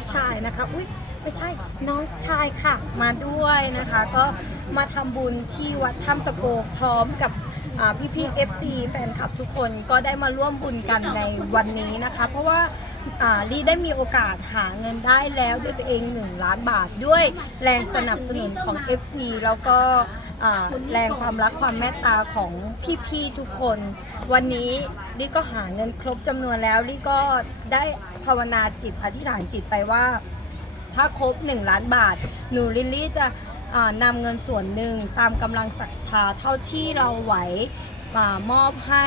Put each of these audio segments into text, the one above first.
กชายนะคะ อุ้ยไม่ใช่น้องชายค่ะมาด้วยนะคะ ก็มาทำบุญที่วัดถ้ำตะโกพร้อมกับพี่พี่ๆ FC แฟนคลับทุกคนก็ได้มาร่วมบุญกันในวันนี้นะคะ เพราะว่าลีได้มีโอกาสหาเงินได้แล้วด้วยตัวเอง 1 ล้านบาทด้วยแรงสนับสนุนของ FC แล้วก็ แรงความรักความเมตตาของพี่ๆทุกคน วันนี้ลิก็หาเงินครบจำนวนแล้วลิก็ได้ภาวนาจิตอธิษฐานจิตไปว่า ถ้าครบ 1 ล้านบาท หนูลิลลี่จะอ่านำเงินส่วนหนึ่งตามกำลังศรัทธาเท่าที่เราไหว มามอบให้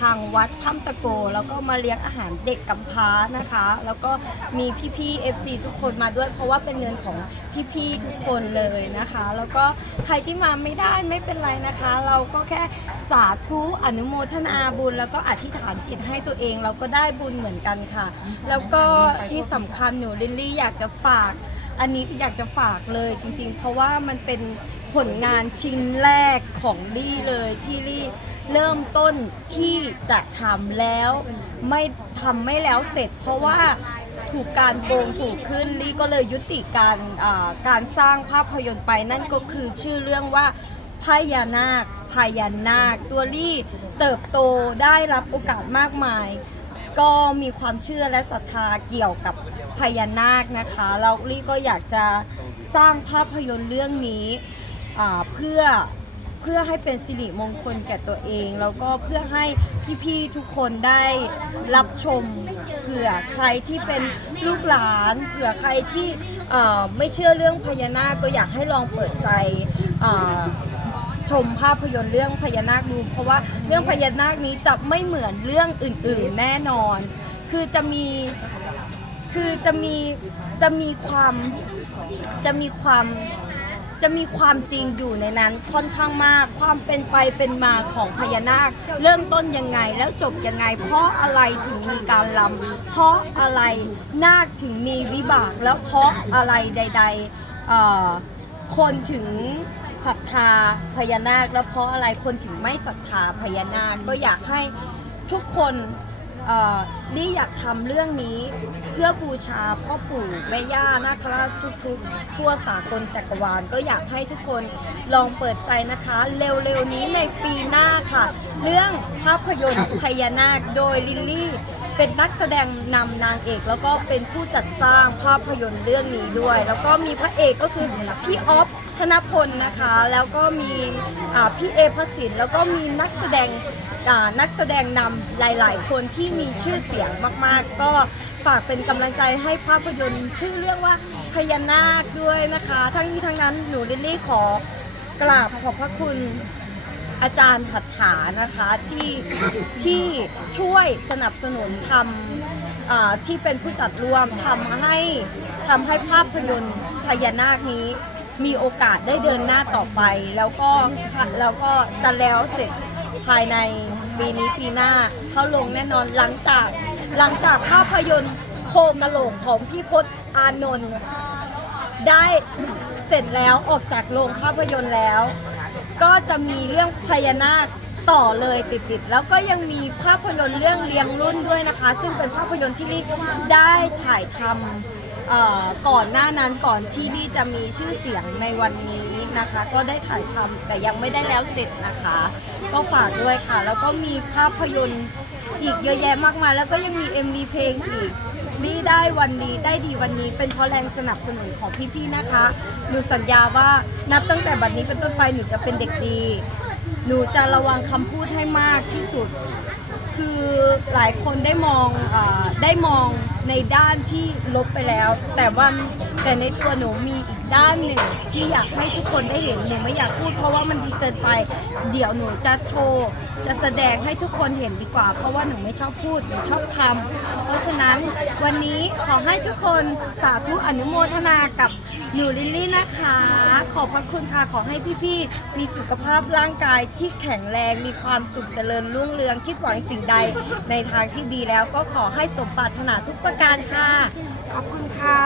ทางวัดถ้ำตะโก แล้วก็มาเลี้ยงอาหารเด็กกำพร้านะคะ แล้วก็มีพี่ๆ FC ทุกคนมาด้วย เพราะว่าเป็นเงินของพี่ๆ ทุกคนเลยนะคะ แล้วก็ใครที่มาไม่ได้ไม่เป็นไรนะคะ เราก็แค่สาธุอนุโมทนาบุญ แล้วก็อธิษฐานจิตให้ตัวเองเราก็ได้บุญเหมือนกันค่ะ แล้วก็ที่สำคัญหนูลิลลี่อยากจะฝาก อันนี้อยากจะฝากเลยจริงๆ เพราะว่ามันเป็นผลงานชิ้นแรกของลี่เลยที่ลี่เริ่มต้นที่จะทำแล้วไม่ทำไม่แล้วเสร็จ เพราะว่าถูกการโกงถูกขึ้นลี่ก็เลยยุติการการสร้างภาพยนตร์ไปนั่นก็คือชื่อเรื่องว่าพญานาคพญานาค ตัวลี่เติบโตได้รับโอกาสมากมาย ก็มีความเชื่อและศรัทธาเกี่ยวกับพญานาคนะคะแล้วลี่ก็อยากจะสร้างภาพยนตร์เรื่องนี้เพื่อเพื่อให้เป็นสิริมงคลแก่ตัวเอง แล้วก็เพื่อให้พี่ๆทุกคนได้รับชมเผื่อใครที่เป็นลูกหลานเผื่อใครที่ไม่เชื่อเรื่องพญานาคก็อยากให้ลองเปิดใจ ชมภาพยนตร์เรื่องพญานาคดูเพราะว่าเรื่องพญานาคนี้จะไม่เหมือนเรื่องอื่น ๆ แน่นอน คือจะมีคือจะมีจะมีความจะมีความจะมีความจริงอยู่ในนั้นค่อนข้างมาก ความเป็นไปเป็นมาของพญานาค เริ่มต้นยังไงแล้วจบยังไง เพราะอะไรถึงมีการลำเพราะอะไรนาคถึงมีวิบากแล้วเพราะอะไรใดๆเอ่อคนถึง ศรัทธาพญานาคแล้วเพราะอะไรคนถึงไม่ศรัทธาพญานาคก็อยากให้ทุกคนเออนี่อยากทำเรื่องนี้เพื่อบูชาพ่อปู่แม่ย่านาคราชทุกๆทั่วสากลจักรวาล ก็อยากให้ทุกคนลองเปิดใจนะคะ เร็วๆนี้ในปีหน้าค่ะ เรื่องภาพยนตร์พญานาคโดยลิลลี่เป็นนักแสดงนำนางเอก แล้วก็เป็นผู้จัดสร้างภาพยนตร์เรื่องนี้ด้วย แล้วก็มีพระเอกก็คือพี่ออฟ ธนพลนะคะ แล้วก็มีพี่เอพสินแล้วก็มีนักแสดงนักแสดงนำหลาย ๆ คนที่มีชื่อเสียงมาก ๆ ก็ฝากเป็นกำลังใจให้ภาพยนตร์ชื่อเรื่องว่าพญานาคด้วยนะคะ ทั้งนี้ทั้งนั้นหนูลิลลี่ขอกราบขอบพระคุณอาจารย์หัตถานะคะที่ที่ช่วยสนับสนุนทำที่เป็นผู้จัดรวมทำให้ทำให้ภาพยนตร์พญานาคนี้ มีโอกาสได้เดินหน้าต่อไป แล้วก็แล้วก็จะแล้วเสร็จภายในปีนี้ปีหน้าเข้าลงแน่นอนหลังจากหลังจากภาพยนตร์โคกะโหลกของพี่พศอานนท์ได้เสร็จแล้วออกจากโรงภาพยนตร์แล้ว ก็จะมีเรื่องพญานาคต่อเลยติดๆแล้วก็ยังมีภาพยนตร์เรื่องเลี้ยงรุ่นด้วยนะคะ ซึ่งเป็นภาพยนตร์ที่ลี่ได้ถ่ายทำ เอ่อก่อนหน้านั้นก่อนที่ลี่จะมีชื่อเสียงในวันนี้นะคะ ก็ได้ถ่ายทำแต่ยังไม่ได้แล้วเสร็จนะคะ ก็ฝากด้วยค่ะ แล้วก็มีภาพยนตร์อีกเยอะแยะมากมายแล้วก็ยังมี MV เพลงอีกลี่ได้วันนี้ได้ดีวันนี้เป็นเพราะแรงสนับสนุนของพี่ๆนะคะหนูสัญญาว่านับตั้งแต่บัดนี้เป็นต้นไปหนูจะเป็นเด็กดี หนูจะระวังคำพูดให้มากที่สุด คือหลายคนได้มองอได้มอง ในด้านที่ลบไปแล้ว แต่ว่าแต่ในตัวหนูมีอีก ด้านหนึ่งที่อยากให้ทุกคนได้เห็นหนูไม่อยากพูดเพราะว่ามันดีเกินไป เดี๋ยวหนูจะโชว์จะแสดงให้ทุกคนเห็นดีกว่า เพราะว่าหนูไม่ชอบพูดหนูชอบทำเพราะฉะนั้นวันนี้ขอให้ทุกคนสาธุอนุโมทนากับหนูลิลลี่นะคะ ขอบพระคุณค่ะขอให้พี่ๆมีสุขภาพร่างกายที่แข็งแรงมีความสุขเจริญรุ่งเรืองคิดหวังสิ่งใดในทางที่ดีแล้วก็ขอให้สมปรารถนาทุกประการค่ะขอบคุณค่ะ